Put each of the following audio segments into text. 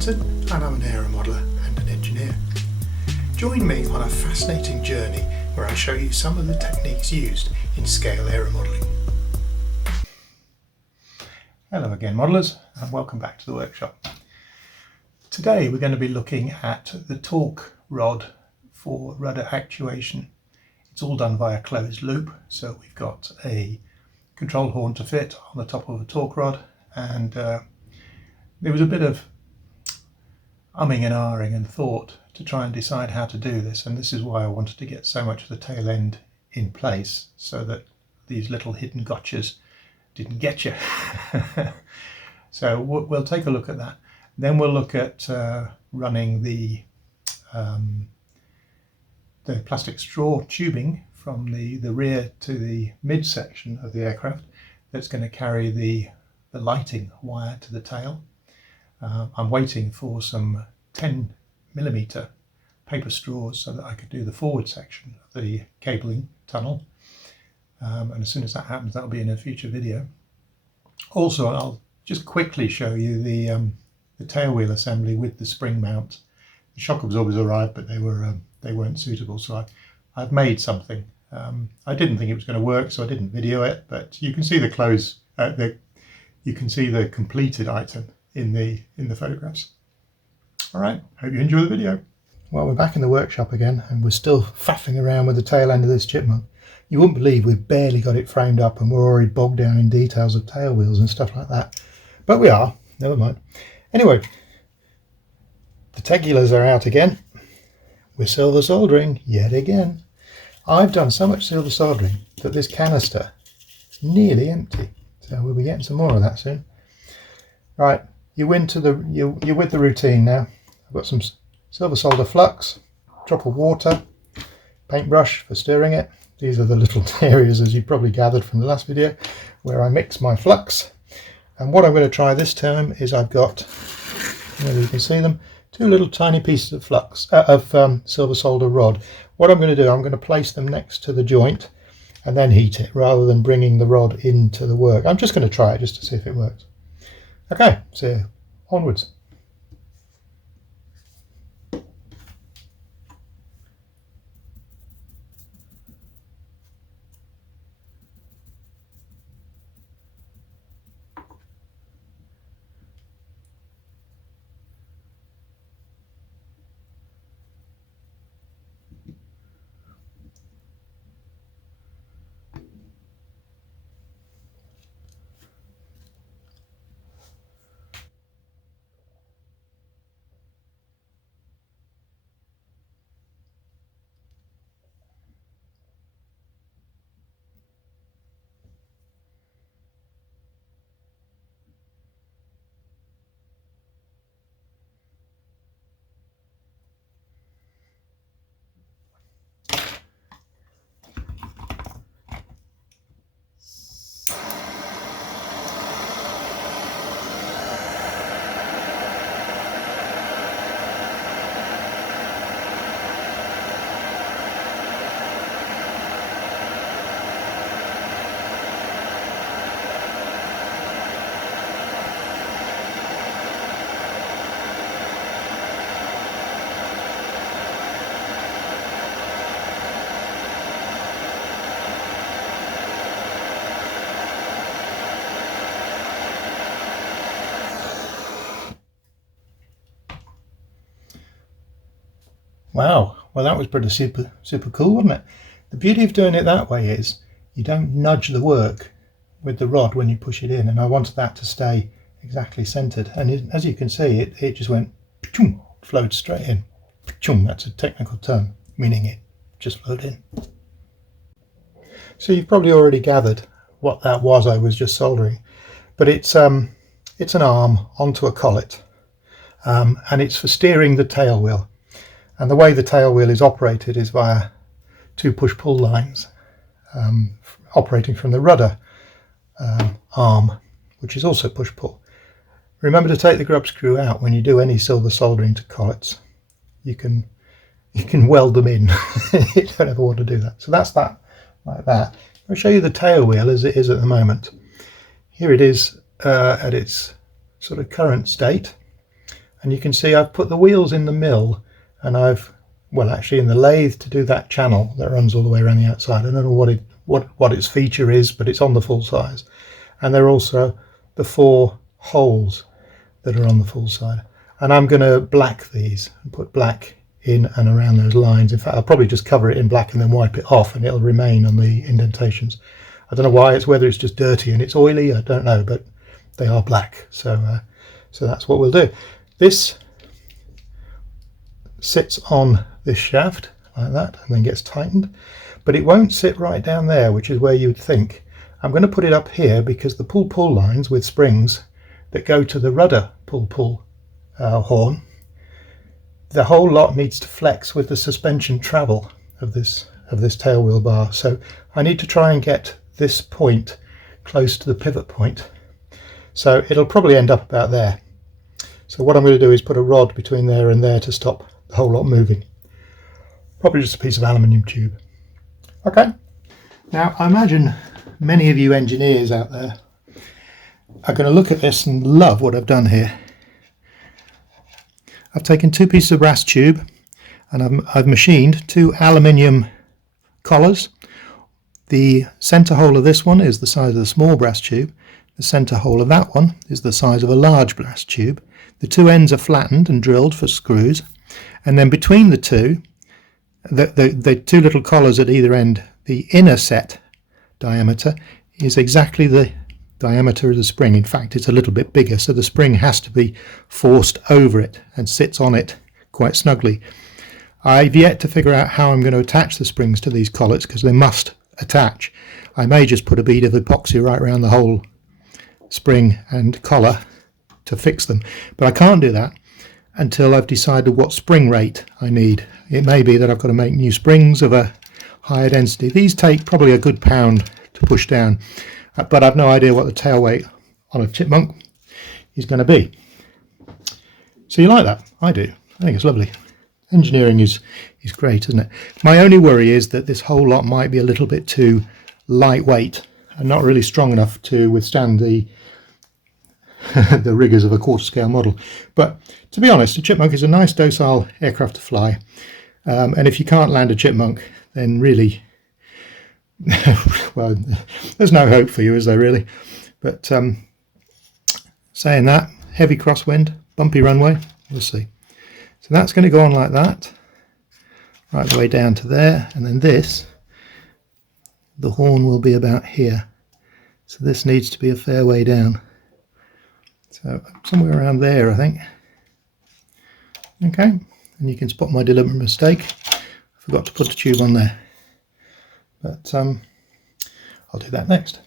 Everton and I'm an aeromodeller and an engineer. Join me on a fascinating journey where I show you some of the techniques used in scale aeromodelling. Hello again modelers, and welcome back to the workshop. Today we're going to be looking at the torque rod for rudder actuation. It's all done via closed loop, so we've got a control horn to fit on the top of a torque rod, and there was a bit of umming and ahhing and thought to try and decide how to do this, and this is why I wanted to get so much of the tail end in place so that these little hidden gotchas didn't get you. So we'll take a look at that. Then we'll look at running the plastic straw tubing from the rear to the mid section of the aircraft that's going to carry the lighting wire to the tail. I'm waiting for some 10mm paper straws so that I could do the forward section of the cabling tunnel, and as soon as that happens, that'll be in a future video. Also, I'll just quickly show you the tail wheel assembly with the spring mount. The shock absorbers arrived, but they weren't suitable, so I've made something. I didn't think it was going to work, so I didn't video it, but you can see you can see the completed item in the photographs. All right, hope you enjoy the video. Well, we're back in the workshop again, and we're still faffing around with the tail end of this Chipmunk. You wouldn't believe we've barely got it framed up and we're already bogged down in details of tail wheels and stuff like that. But we are, never mind. Anyway, the tegulars are out again. We're silver soldering yet again. I've done so much silver soldering that this canister is nearly empty. So we'll be getting some more of that soon. Right, you're with the routine now. I've got some silver solder flux, drop of water, paintbrush for stirring it. These are the little areas, as you probably gathered from the last video, where I mix my flux. And what I'm going to try this time is I've got, you can see them, two little tiny pieces of flux silver solder rod. What I'm going to do, I'm going to place them next to the joint and then heat it rather than bringing the rod into the work. I'm just going to try it just to see if it works. Okay, so onwards. Wow, well that was pretty super cool, wasn't it? The beauty of doing it that way is you don't nudge the work with the rod when you push it in, and I wanted that to stay exactly centered. And as you can see, it just went, flowed straight in. That's a technical term, meaning it just flowed in. So you've probably already gathered what that was I was just soldering, but it's an arm onto a collet, and it's for steering the tail wheel. And the way the tail wheel is operated is via two push-pull lines operating from the rudder arm, which is also push-pull. Remember to take the grub screw out when you do any silver soldering to collets. You can weld them in. You don't ever want to do that. So that's that, like that. I'll show you the tail wheel as it is at the moment. Here it is at its sort of current state. and you can see I've put the wheels in the mill, and I've, well, actually in the lathe to do that channel that runs all the way around the outside. I don't know what its feature is, but it's on the full size. And there are also the 4 holes that are on the full side. And I'm going to black these and put black in and around those lines. In fact, I'll probably just cover it in black and then wipe it off, and it'll remain on the indentations. I don't know why, whether it's just dirty and it's oily, I don't know, but they are black. So that's what we'll do. This sits on this shaft like that and then gets tightened, but it won't sit right down there, which is where you'd think. I'm going to put it up here because the pull-pull lines with springs that go to the rudder pull-pull horn, the whole lot needs to flex with the suspension travel of this tailwheel bar. So I need to try and get this point close to the pivot point. So it'll probably end up about there. So what I'm going to do is put a rod between there and there to stop the whole lot moving. Probably just a piece of aluminium tube. Okay. Now I imagine many of you engineers out there are going to look at this and love what I've done here. I've taken 2 pieces of brass tube and I've machined 2 aluminium collars. The centre hole of this one is the size of the small brass tube. The centre hole of that one is the size of a large brass tube. The 2 ends are flattened and drilled for screws, and then between the two, the 2 little collars at either end, the inner set diameter is exactly the diameter of the spring. In fact, it's a little bit bigger, so the spring has to be forced over it and sits on it quite snugly. I've yet to figure out how I'm going to attach the springs to these collets, because they must attach. I may just put a bead of epoxy right around the whole spring and collar to fix them, but I can't do that until I've decided what spring rate I need. It may be that I've got to make new springs of a higher density. These take probably a good pound to push down, but I've no idea what the tail weight on a Chipmunk is going to be. So you like that? I do. I think it's lovely. Engineering is great, isn't it? My only worry is that this whole lot might be a little bit too lightweight and not really strong enough to withstand the the rigours of a quarter scale model. But to be honest, a Chipmunk is a nice docile aircraft to fly, and if you can't land a Chipmunk, then really well, there's no hope for you, is there really? But saying that, heavy crosswind, bumpy runway, we'll see. So that's going to go on like that, right the way down to there, and then this, the horn will be about here. So this needs to be a fair way down. So somewhere around there, I think. Okay, and you can spot my deliberate mistake. I forgot to put the tube on there. But I'll do that next.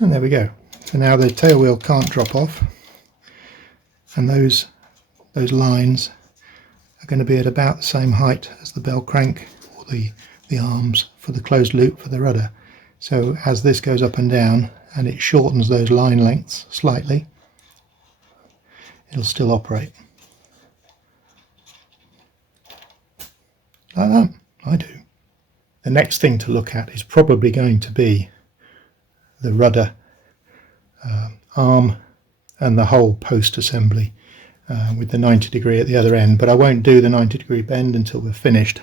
And there we go. So now the tail wheel can't drop off, and those lines are going to be at about the same height as the bell crank or the arms for the closed loop for the rudder. So as this goes up and down and it shortens those line lengths slightly, it'll still operate. Like that, I do. The next thing to look at is probably going to be the rudder arm and the whole post assembly with the 90 degree at the other end, but I won't do the 90 degree bend until we're finished.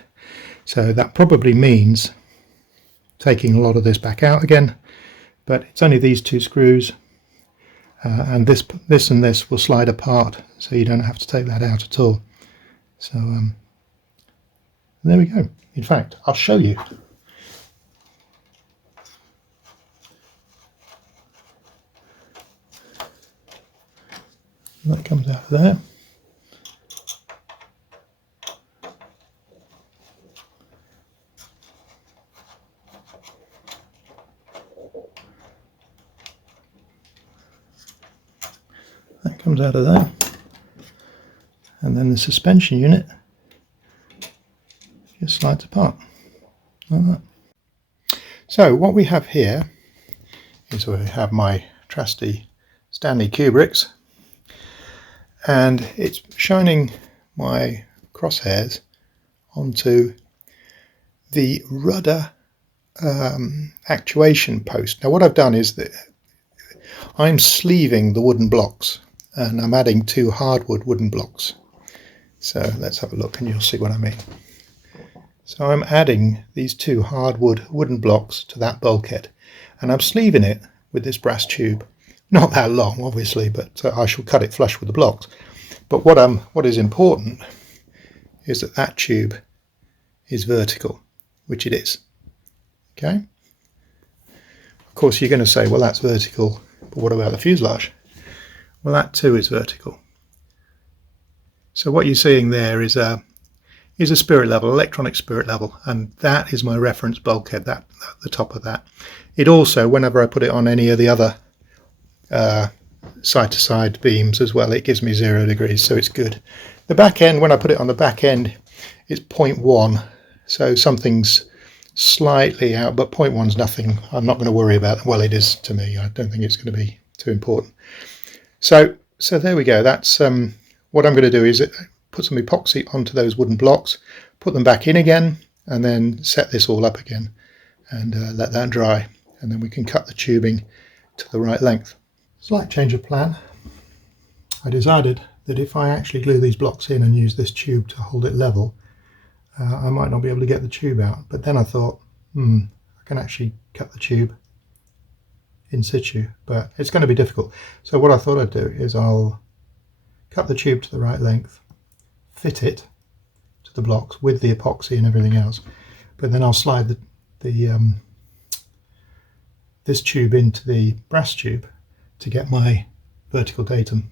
So that probably means taking a lot of this back out again, but it's only these two screws, and this and this will slide apart, so you don't have to take that out at all. So there we go. In fact, I'll show you. That comes out of there. That comes out of there. And then the suspension unit just slides apart like that. So what we have here is we have my trusty Stanley Kubricks, and it's shining my crosshairs onto the rudder actuation post. Now what I've done is that I'm sleeving the wooden blocks, and I'm adding 2 hardwood wooden blocks. So let's have a look and you'll see what I mean. So I'm adding these 2 hardwood wooden blocks to that bulkhead, and I'm sleeving it with this brass tube. Not that long, obviously, but I shall cut it flush with the blocks. But what is important is that that tube is vertical, which it is. Okay. Of course, you're going to say, well, that's vertical, but what about the fuselage? Well, that too is vertical. So what you're seeing there is a spirit level, electronic spirit level, and that is my reference bulkhead, that at the top of that. It also, whenever I put it on any of the other side-to-side beams as well, it gives me 0 degrees, so it's good. The back end, when I put it on the back end, it's 0.1, so something's slightly out, but 0.1's nothing. I'm not going to worry about it. Well, it is to me. I don't think it's going to be too important. So there we go. That's what I'm going to do is put some epoxy onto those wooden blocks, put them back in again, and then set this all up again and let that dry, and then we can cut the tubing to the right length. Slight change of plan. I decided that if I actually glue these blocks in and use this tube to hold it level, I might not be able to get the tube out. But then I thought, I can actually cut the tube in situ, but it's going to be difficult. So what I thought I'd do is I'll cut the tube to the right length, fit it to the blocks with the epoxy and everything else, but then I'll slide this tube into the brass tube to get my vertical datum.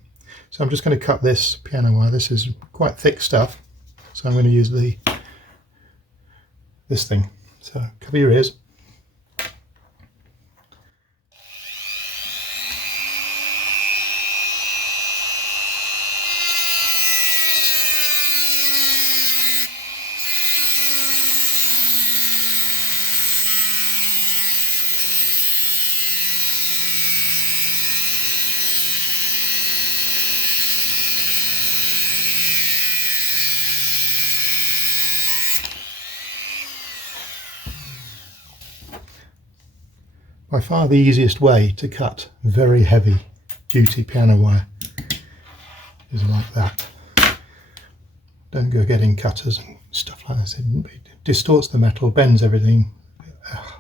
So I'm just going to cut this piano wire. This is quite thick stuff, so I'm going to use this thing. So cover your ears. By far the easiest way to cut very heavy duty piano wire is like that. Don't go getting cutters and stuff like this. It distorts the metal, bends everything. Ugh.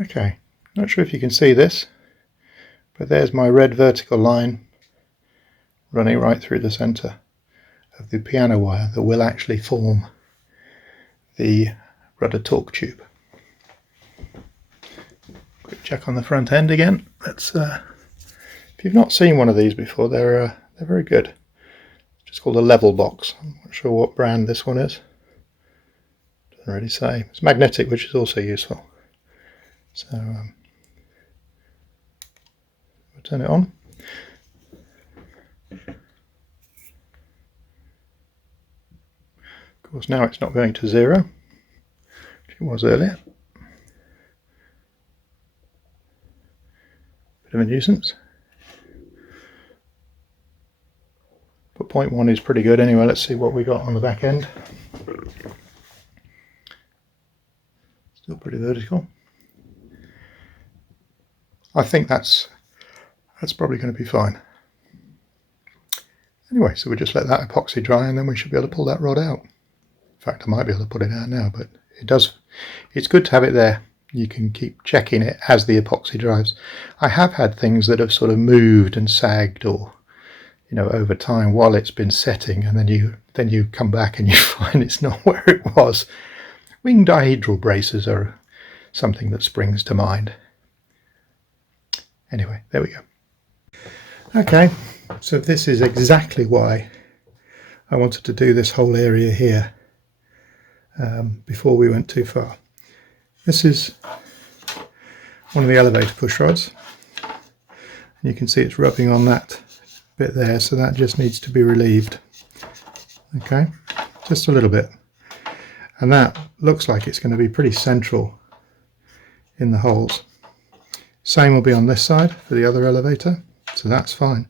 Okay, not sure if you can see this, but there's my red vertical line running right through the centre of the piano wire that will actually form the rudder torque tube. Quick check on the front end again. Let's if you've not seen one of these before, they're very good. It's just called a level box. I'm not sure what brand this one is. Doesn't really say. It's magnetic, which is also useful. So we'll turn it on. Of course, now it's not going to 0, which it was earlier. Bit of a nuisance. But 0.1 is pretty good anyway. Let's see what we got on the back end. Still pretty vertical. I think that's probably going to be fine. Anyway, so we just let that epoxy dry and then we should be able to pull that rod out. In fact, I might be able to put it out now, but it's good to have it there. You can keep checking it as the epoxy dries. I have had things that have sort of moved and sagged, or over time while it's been setting, and then you come back and you find it's not where it was. Wing dihedral braces are something that springs to mind. Anyway, there we go. Okay, so this is exactly why I wanted to do this whole area here before we went too far. This is one of the elevator push rods, and you can see it's rubbing on that bit there, so that just needs to be relieved. Okay, just a little bit, and that looks like it's going to be pretty central in the holes. Same will be on this side for the other elevator, so that's fine.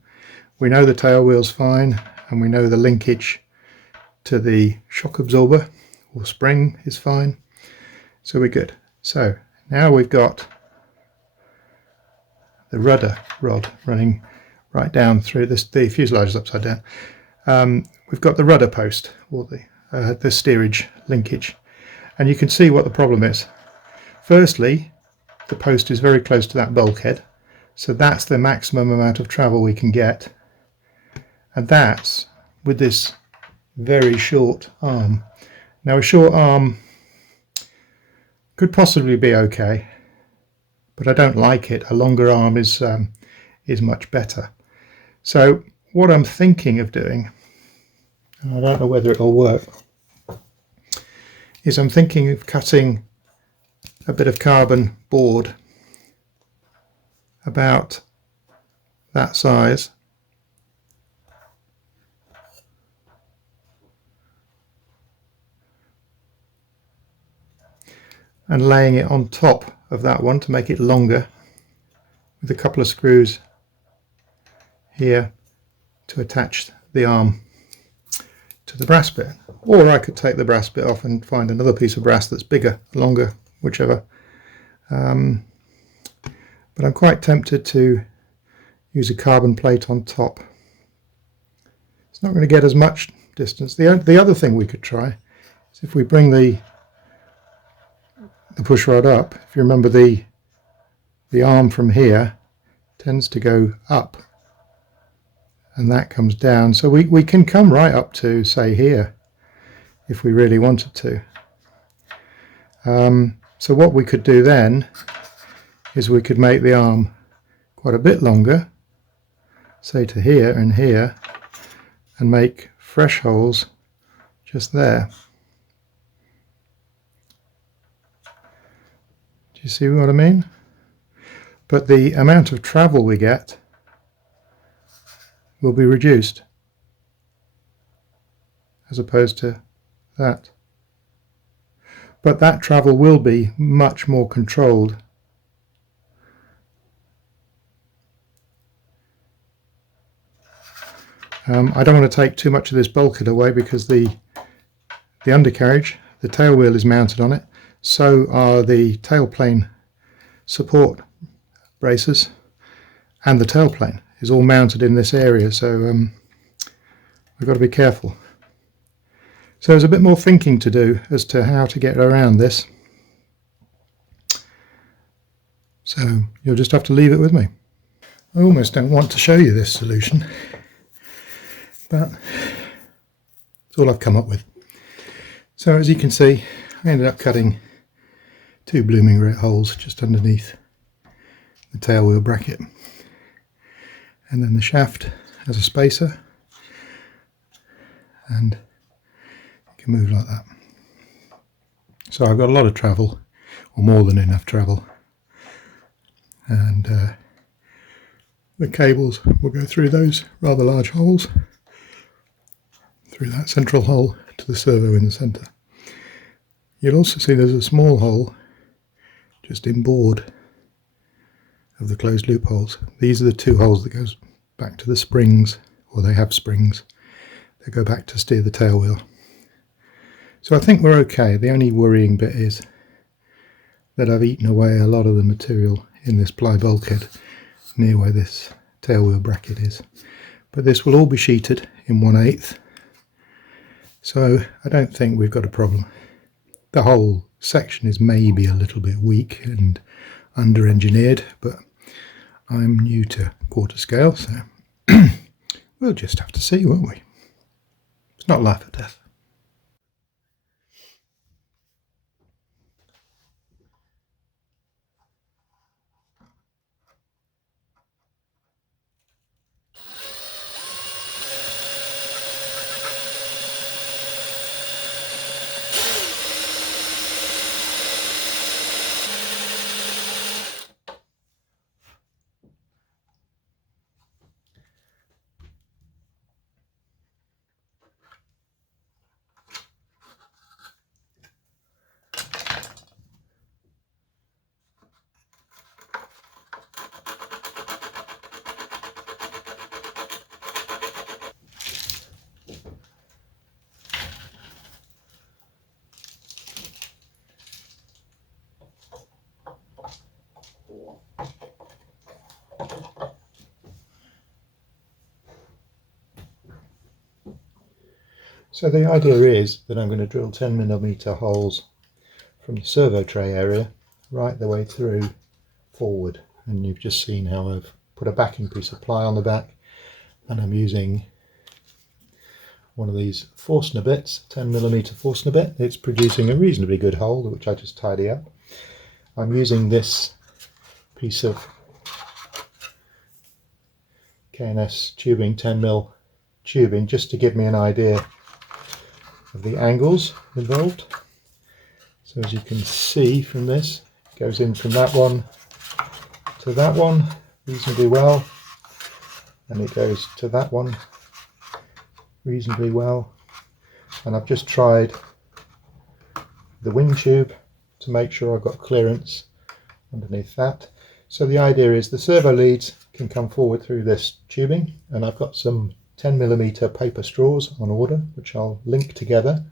We know the tail wheel's fine, and we know the linkage to the shock absorber or spring is fine, so we're good. So now we've got the rudder rod running right down through this. The fuselage is upside down. We've got the rudder post, or the steerage linkage, and you can see what the problem is. Firstly, the post is very close to that bulkhead, so that's the maximum amount of travel we can get, and that's with this very short arm. Now a short arm could possibly be okay, but I don't like it. A longer arm is much better. So what I'm thinking of doing, and I don't know whether it'll work, is I'm thinking of cutting a bit of carbon board about that size, and laying it on top of that one to make it longer, with a couple of screws here to attach the arm to the brass bit. Or I could take the brass bit off and find another piece of brass that's bigger, longer, whichever. But I'm quite tempted to use a carbon plate on top. It's not going to get as much distance. The other thing we could try is if we bring the push rod up. If you remember, the arm from here tends to go up, and that comes down, so we can come right up to, say, here if we really wanted to. So what we could do then is we could make the arm quite a bit longer, say to here and here, and make fresh holes just there. Do you see what I mean? But the amount of travel we get will be reduced as opposed to that. But that travel will be much more controlled. I don't want to take too much of this bulkhead away because the undercarriage, the tail wheel is mounted on it, so are the tailplane support braces, and the tailplane is all mounted in this area, so we've got to be careful. So there's a bit more thinking to do as to how to get around this. So you'll just have to leave it with me. I almost don't want to show you this solution, but it's all I've come up with. So as you can see, I ended up cutting 2 blooming holes just underneath the tail wheel bracket, and then the shaft has a spacer, and it can move like that. So I've got a lot of travel, or more than enough travel, and the cables will go through those rather large holes, through that central hole to the servo in the centre. You'll also see there's a small hole just inboard of the closed loop holes. These are the 2 holes that goes back to the springs, or they have springs. They go back to steer the tail wheel. So I think we're okay. The only worrying bit is that I've eaten away a lot of the material in this ply bulkhead near where this tail wheel bracket is. But this will all be sheeted in 1/8, so I don't think we've got a problem. The whole section is maybe a little bit weak and under-engineered, but I'm new to quarter scale, so we'll just have to see, won't we? It's not life or death. So the idea is that I'm going to drill 10mm holes from the servo tray area right the way through forward, and you've just seen how I've put a backing piece of ply on the back, and I'm using one of these Forstner bits, 10mm Forstner bit. It's producing a reasonably good hole which I just tidy up. I'm using this piece of K&S tubing, 10mm tubing, just to give me an idea of the angles involved. So as you can see from this, it goes in from that one to that one reasonably well, and it goes to that one reasonably well, and I've just tried the wing tube to make sure I've got clearance underneath that. So the idea is the servo leads can come forward through this tubing, and I've got some 10mm paper straws on order which I'll link together,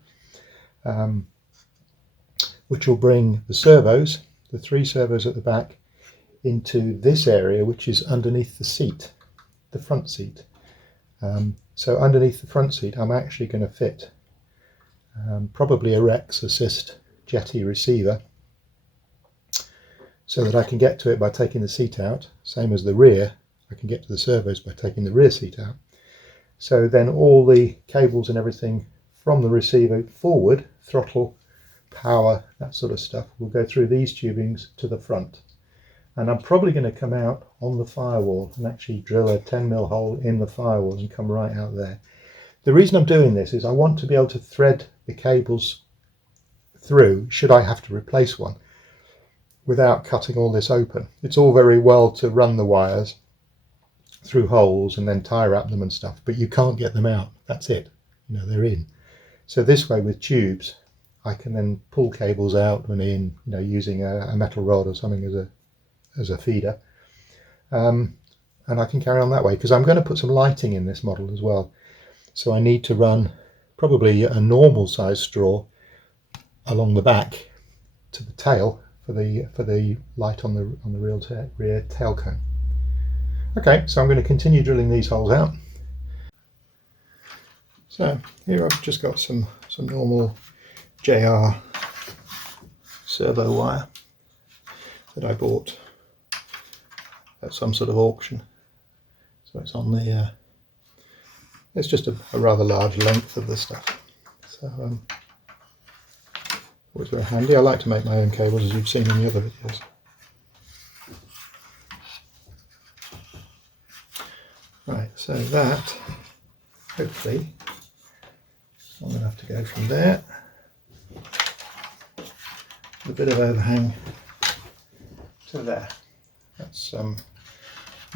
which will bring the servos, the 3 servos at the back, into this area which is underneath the seat, the front seat. So underneath the front seat I'm actually going to fit probably a Rex Assist jetty receiver, so that I can get to it by taking the seat out, same as the rear. I can get to the servos by taking the rear seat out. So then all the cables and everything from the receiver forward, throttle, power, that sort of stuff, will go through these tubings to the front. And I'm probably going to come out on the firewall and actually drill a 10mm hole in the firewall and come right out there. The reason I'm doing this is I want to be able to thread the cables through, should I have to replace one, without cutting all this open. It's all very well to run the wires through holes and then tie wrap them and stuff, but you can't get them out. That's it, they're in. So this way with tubes I can then pull cables out and in, using a metal rod or something as a feeder, and I can carry on that way, because I'm going to put some lighting in this model as well. So I need to run probably a normal size straw along the back to the tail for the light on the rear tail cone. Okay, so I'm going to continue drilling these holes out. So here I've just got some normal JR servo wire that I bought at some sort of auction. So it's on the, it's just a rather large length of the stuff. So always very handy. I like to make my own cables, as you've seen in the other videos. Right, so that hopefully is long enough to go from there. A bit of overhang to there. That's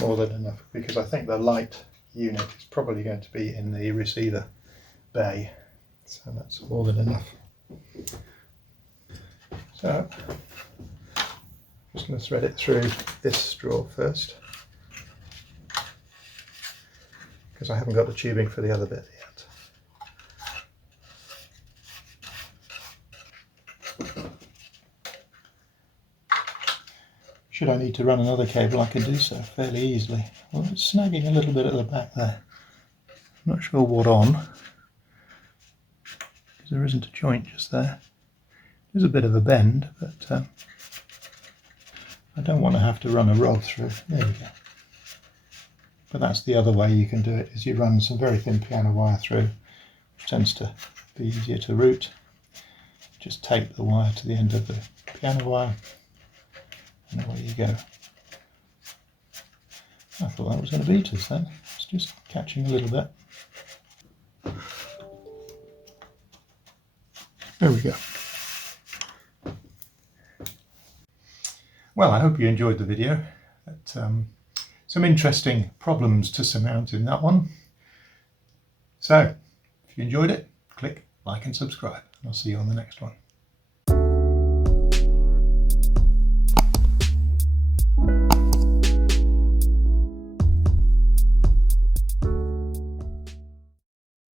more than enough, because I think the light unit is probably going to be in the receiver bay, so that's more than enough. So I'm just going to thread it through this straw first, because I haven't got the tubing for the other bit yet. Should I need to run another cable, I can do so fairly easily. Well, it's snagging a little bit at the back there. I'm not sure what on, because there isn't a joint just there. There's a bit of a bend, but I don't want to have to run a rod through. There we go. But that's the other way you can do it, is you run some very thin piano wire through, which tends to be easier to route. Just tape the wire to the end of the piano wire, and away you go. I thought that was going to beat us then. It's just catching a little bit. There we go. Well, I hope you enjoyed the video. Some interesting problems to surmount in that one. So, if you enjoyed it, click like and subscribe, and I'll see you on the next one.